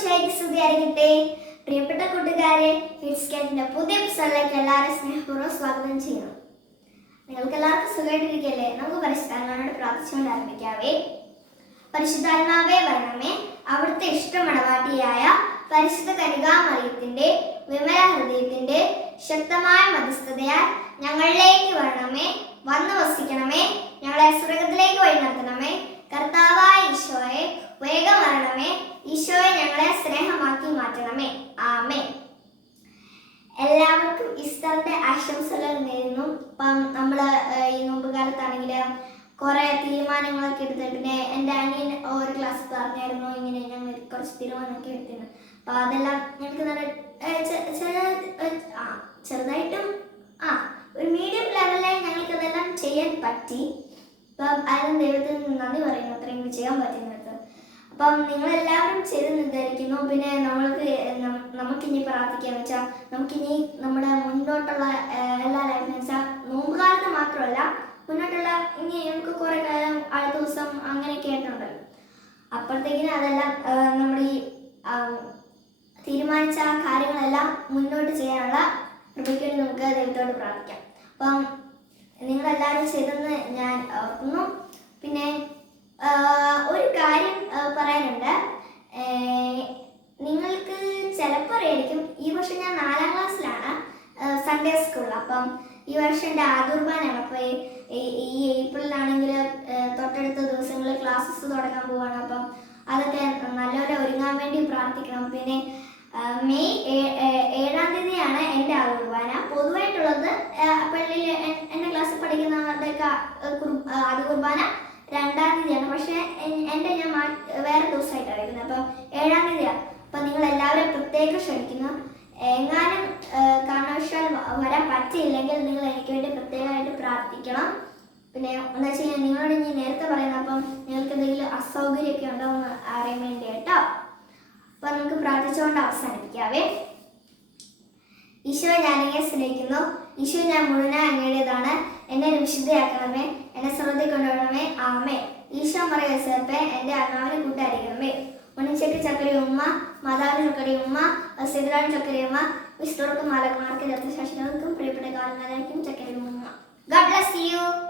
ഈശോയ്ക്ക് സ്തുതിയായിരിക്കട്ടെ. പ്രിയപ്പെട്ട കൂട്ടുകാരെ, ഹിറ്റ്സ് കാറ്റിന്റെ പുതിയ എപ്പിസോഡിലേക്ക് എല്ലാവരും സ്നേഹപൂർവ്വം സ്വാഗതം ചെയ്യുന്നു. നിങ്ങൾക്ക് എല്ലാവർക്കും സുഖമായിട്ടിരിക്കല്ലേ? നമുക്ക് പരിശുദ്ധാത്മാവിനോട് പ്രാർത്ഥിച്ചുകൊണ്ട് ആരംഭിക്കാവേ. പരിശുദ്ധാത്മാവേ വരണമേ, അവിടുത്തെ ഇഷ്ടമണവാട്ടിയായ പരിശുദ്ധ കന്യകാമറിയത്തിന്റെ വിമല ഹൃദയത്തിന്റെ ശക്തമായ മധ്യസ്ഥതയാൽ ഞങ്ങളിലേക്ക് വരണമേ, വന്നു വസിക്കണമേ, ഞങ്ങളെ സ്വർഗ്ഗത്തിലേക്ക് വഴി നടത്തണമേ. കർത്താവായ ഈശോയെ വേഗം വരണമേ, ഈശോയെ ഞങ്ങളെ സ്നേഹമാക്കി മാറ്റണമേ. ആമേൻ. എല്ലാവർക്കും ഈസ്റ്ററിന്റെ ആശംസകൾ നേരുന്നു. ഇപ്പം നമ്മൾ ഈ നോമ്പ് കാലത്താണെങ്കിൽ കുറെ തീരുമാനങ്ങളൊക്കെ എടുത്ത്, പിന്നെ എൻ്റെ അനിയൻ ഒരു ക്ലാസ് പറഞ്ഞായിരുന്നു ഇങ്ങനെ ഞങ്ങൾ കുറച്ച് തീരുമാനമൊക്കെ എടുത്തിരുന്നു. അപ്പം അതെല്ലാം ഞങ്ങൾക്ക് നല്ല ചെറുതായിട്ടും ഒരു മീഡിയം ലെവലിൽ ഞങ്ങൾക്ക് അതെല്ലാം ചെയ്യാൻ പറ്റി. അപ്പം അതിന് ദൈവത്തിന് നന്ദി പറയുന്നു, അത്രയും ചെയ്യാൻ പറ്റുന്നത്. അപ്പം നിങ്ങളെല്ലാവരും ചെയ്ത് നിർദ്ദേശിക്കുന്നു. പിന്നെ നമുക്കിനി പ്രാർത്ഥിക്കാന്ന് വെച്ചാൽ നമുക്കിനി നമ്മുടെ മുന്നോട്ടുള്ള എല്ലാ ലൈഫിനും വെച്ചാൽ നോമ്പ് കാലത്ത് മാത്രമല്ല, മുന്നോട്ടുള്ള ഇനി നമുക്ക് കുറെ കാലം അടുത്ത ദിവസം അങ്ങനെയൊക്കെ ആയിട്ടുണ്ടല്ലോ. അപ്പോഴത്തേക്കിനും അതെല്ലാം നമ്മുടെ ഈ തീരുമാനിച്ച കാര്യങ്ങളെല്ലാം മുന്നോട്ട് ചെയ്യാനുള്ള കൃപയ്ക്ക് വേണ്ടി നമുക്ക് ദൈവത്തോട് പ്രാർത്ഥിക്കാം. അപ്പം നിങ്ങളെല്ലാവരും ചെയ്തെന്ന് ഞാൻ ഓർക്കുന്നു. പിന്നെ ഒരു കാര്യം പറയാനുണ്ട്. നിങ്ങൾക്ക് ചിലപ്പോൾ അറിയായിരിക്കും, ഈ വർഷം ഞാൻ 4ാം ക്ലാസ്സിലാണ്, സൺഡേ സ്കൂളിൽ. അപ്പം ഈ വർഷം എൻ്റെ ആദുർബാനാണ്. അപ്പോൾ ഈ ഏപ്രിലാണെങ്കിൽ തൊട്ടടുത്ത ദിവസങ്ങളിൽ ക്ലാസ്സസ് തുടങ്ങാൻ പോവാണ്. അപ്പം അതൊക്കെ നല്ലപോലെ ഒരുങ്ങാൻ വേണ്ടി പ്രാർത്ഥിക്കണം. പിന്നെ മെയ് 7-ാം തീയതിയാണ് എൻ്റെ ആദുർബാന. പൊതുവായിട്ടുള്ളത് പള്ളിയിൽ എൻ്റെ ക്ലാസ്സിൽ പഠിക്കുന്നവരുടെയൊക്കെ ആദുർബാന 2-ാം തീയതിയാണ്. പക്ഷേ എൻ്റെ ഞാൻ വേറെ ദിവസമായിട്ടാണ് വരുന്നത്. അപ്പം 7-ാം തീയതിയാണ്. അപ്പം നിങ്ങളെല്ലാവരും പ്രത്യേകം ക്ഷണിക്കുന്നു. എങ്ങാനും കാരണവശാൽ വരാൻ പറ്റിയില്ലെങ്കിൽ നിങ്ങൾ എനിക്ക് വേണ്ടി പ്രത്യേകമായിട്ട് പ്രാർത്ഥിക്കണം. പിന്നെ എന്താ വെച്ച് കഴിഞ്ഞാൽ നിങ്ങളോട് ഞാൻ നേരത്തെ പറയുന്നത്, അപ്പം നിങ്ങൾക്ക് എന്തെങ്കിലും അസൗകര്യമൊക്കെ ഉണ്ടോ എന്ന് അറിയാൻ വേണ്ടി കേട്ടോ. അപ്പം നമുക്ക് പ്രാർത്ഥിച്ചുകൊണ്ട് അവസാനിപ്പിക്കാവേ. ഈശോ, ഞാൻ അങ്ങയെ സ്നേഹിക്കുന്നു. ഈശോ, ഞാൻ മുഴുവനായി അങ്ങയുടേതാണ്. എന്നെ വിശുദ്ധയാക്കണമേ, എന്നെ സ്വർഗ്ഗത്തിൽ കൊണ്ടുപോകണമേ. ആമേ. ഈശോ മറിയ യോസേപ്പേ, എൻ്റെ ആത്മാവിനെ കൂട്ടായിരിക്കണമേ. ഉണ്ണിച്ചക്ക് ചക്കരയുമ്മ, മാതാവിന് ചക്കരയുമ്മ, സിദ്ധാവിന് ചക്കരയുമ്മ, വിശുദ്ധർക്കും മാലകമാർക്കും രക്തസാക്ഷികൾക്കും പ്രിയപ്പെട്ട കാലങ്ങൾക്കും ചക്കരയുമ്മ. God bless you.